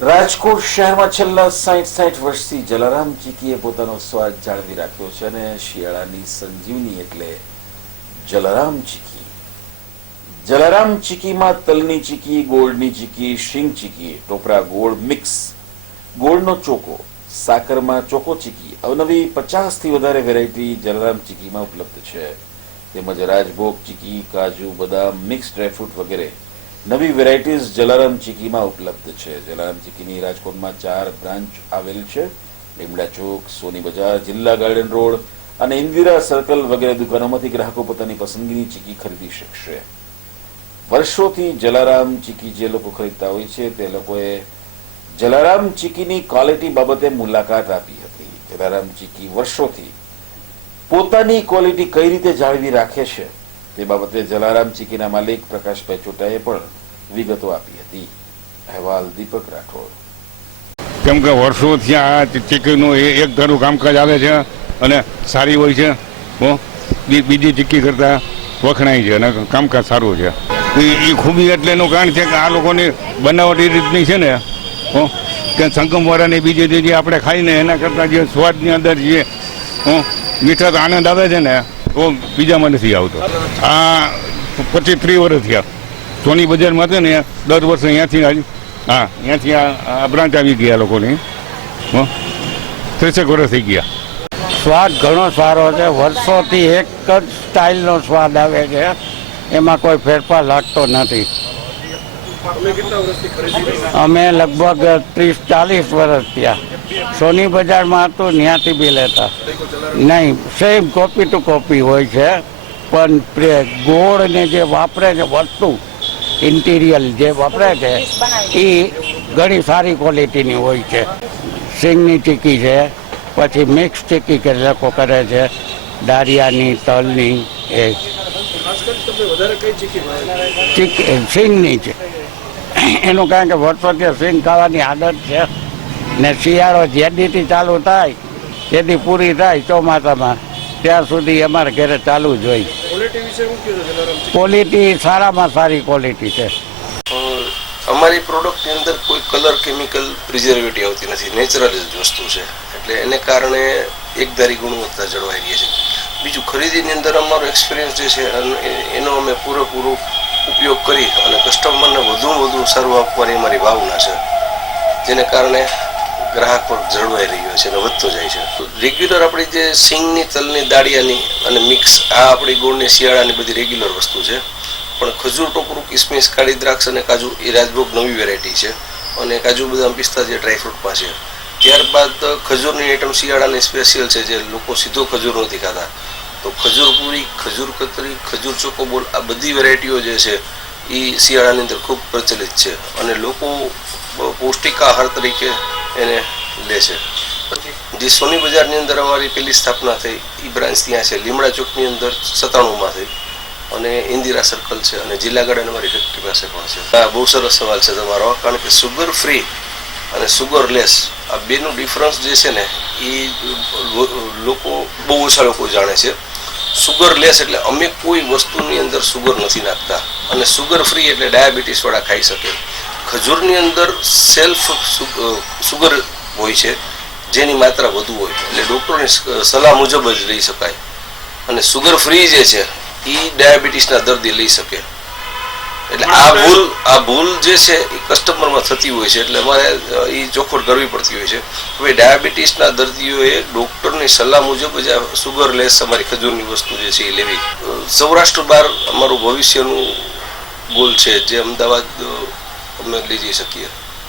રાજકોટ શહેરમાં છેલ્લા 60 વર્ષથી જલારામ ચીકીએ પોતાનો સ્વાદ જાળવી રાખ્યો છે અને શિયાળાની સંજીવની એટલે જલારામ ચીકી. જલારામ ચીકીમાં તલની ચીકી, ગોળની ચીકી, શીંગ ચીકી, ટોપરા ગોળ મિક્સ, ગોળનો ચોકો, સાકરમાં ચોકો ચીકી, અવનવી 50થી વધારે વેરાયટી જલારામ ચીકીમાં ઉપલબ્ધ છે. તેમજ રાજભોગ ચીકી, કાજુ, બદામ, મિક્સ ડ્રાયફ્રૂટ વગેરે નવી વેરાયટીઝ જલારામ ચીકીમાં ઉપલબ્ધ છે. જલારામ ચીકીની રાજકોટમાં 4 બ્રાન્ચ આવેલ છે. લીમડા ચોક, સોની બજાર, જિલ્લા ગાર્ડન રોડ અને ઇન્દિરા સર્કલ વગેરે દુકાનોમાંથી ગ્રાહકો પોતાની પસંદગીની ચીકી ખરીદી શકશે. વર્ષોથી જલારામ ચીકી જે લોકો ખરીદતા હોય છે તે લોકોએ જલારામ ચીકીની ક્વોલિટી બાબતે મુલાકાત આપી હતી. જલારામ ચીકી વર્ષોથી પોતાની ક્વોલિટી કઈ રીતે જાળવી રાખે છે તે બાબતે જલારામ ચીકીના માલિક પ્રકાશભાઈ ચોટાએ પણ વિગતો આપી હતી. અહેવાલ દીપક રાઠોડ. કેમ કે વર્ષોથી આ ચીકીનું એક ધારું કામકાજ આવે છે અને સારી હોય છે. બીજી ચીકી કરતાં વખણાય છે અને કામકાજ સારું છે. એ ખૂબી એટલે એનું કારણ છે કે આ લોકોની બનાવટી રીતની છે ને કે સંગમવાળાની બીજી જે આપણે ખાઈને એના કરતાં જે સ્વાદની અંદર જે મીઠા આનંદ આવે છે ને તો બીજામાં નથી આવતો. આ 25-30 વર્ષ થયા. સોની બજારમાં છે ને દર વર્ષે અહીંયાથી આ બ્રાન્ચ આવી ગયા લોકોની. 30 વર્ષ થઈ ગયા. સ્વાદ ઘણો સારો છે. વર્ષોથી એક જ સ્ટાઇલનો સ્વાદ આવે છે, એમાં કોઈ ફેરફાર લાગતો નથી. અમે લગભગ 30-40 વર્ષ થયા. સોની બજારમાં હતું, ત્યાંથી બી લેતા. નહીં, સેમ કોપી ટુ કોપી હોય છે, પણ ગોળ ને જે વાપરે છે વસ્તુ, ઇન્ટિરિયર જે વાપરે છે એ ઘણી સારી ક્વોલિટીની હોય છે. સિંગની ચીકી છે, પછી મિક્સ ચીકી કે લોકો કરે છે, દારિયાની, તલની. એ ચીકી સિંગની છે. એનું કારણ કે વર્ષોથી સિંગ ખાવાની આદત છે ને શિયાળો જેદીથી ચાલુ થાય જેદી પૂરી થાય ચોમાસામાં ત્યાં સુધી અમારે ઘરે ચાલુ જ હોય. ક્વોલિટી સારામાં સારી ક્વોલિટી છે. અમારી પ્રોડક્ટની અંદર કોઈ કલર, કેમિકલ, પ્રિઝર્વેટિવ આવતી નથી. નેચરલ જ વસ્તુ છે એટલે એને કારણે એકધારી ગુણવત્તા જળવાઈ રહી છે. બીજું, ખરીદીની અંદર અમારો એક્સપિરિયન્સ જે છે એનો અમે પૂરેપૂરો ઉપયોગ કરી અને કસ્ટમરને વધુ સારું આપવાની અમારી ભાવના છે, જેને કારણે ગ્રાહક પર જળવાઈ રહ્યો છે અને વધતો જાય છે. રેગ્યુલર આપણી જે સિંગની, તલની, દાળિયાની અને મિક્સ, આ આપણી ગોળની શિયાળાની બધી રેગ્યુલર વસ્તુ છે. પણ ખજૂર, ટોપરું, કિસમિસ, કાળી દ્રાક્ષ અને કાજુ એ રાજભોગ નવી વેરાયટી છે અને કાજુ, બદામ, પિસ્તા જે ડ્રાયફ્રૂટમાં છે. ત્યારબાદ ખજૂરની આઈટમ શિયાળાની સ્પેશિયલ છે, જે લોકો સીધો ખજૂર નથી ખાતા. તો ખજૂર પૂરી, ખજૂર કતરી, ખજૂર ચોકોબોલ, આ બધી વેરાયટીઓ જે છે એ શિયાળાની અંદર ખૂબ પ્રચલિત છે અને લોકો પૌષ્ટિક આહાર તરીકે એને લે છે. જે સોની બજારની અંદર અમારી પહેલી સ્થાપના થઈ એ બ્રાન્ચ ત્યાં છે. લીમડા ચોકની અંદર 97માં થઈ અને ઇન્દિરા સર્કલ છે અને જિલ્લા ગાર્ડન અમારી ફેક્ટરી પાસે પણ છે. હા, બહુ સરસ સવાલ છે તમારો. કારણ કે સુગર ફ્રી અને સુગરલેસ આ બેનું ડિફરન્સ જે છે ને એ લોકો બહુ ઓછા લોકો જાણે છે. સુગરલેસ એટલે અમે કોઈ વસ્તુની અંદર સુગર નથી નાખતા અને સુગર ફ્રી એટલે ડાયાબિટીસ વાળા ખાઈ શકે. ખજૂરની અંદર સેલ્ફ સુગર હોય છે, જેની માત્રા વધુ હોય એટલે ડૉક્ટરની સલાહ મુજબ જ લઈ શકાય. અને સુગર ફ્રી જે છે એ ડાયાબિટીસના દર્દી લઈ શકે. એટલે આ ભૂલ જે છે એ કસ્ટમરમાં થતી હોય છે, એટલે અમારે એ ચોખવટ કરવી પડતી હોય છે. હવે ડાયાબિટીસના દર્દીઓએ ડૉક્ટરની સલાહ મુજબ જ આ સુગરલેસ અમારી ખજૂરની વસ્તુ જે છે એ લેવી. સૌરાષ્ટ્ર બહાર અમારું ભવિષ્યનું ગોલ છે, જે અમદાવાદ અમે લઈ જઈ શકીએ.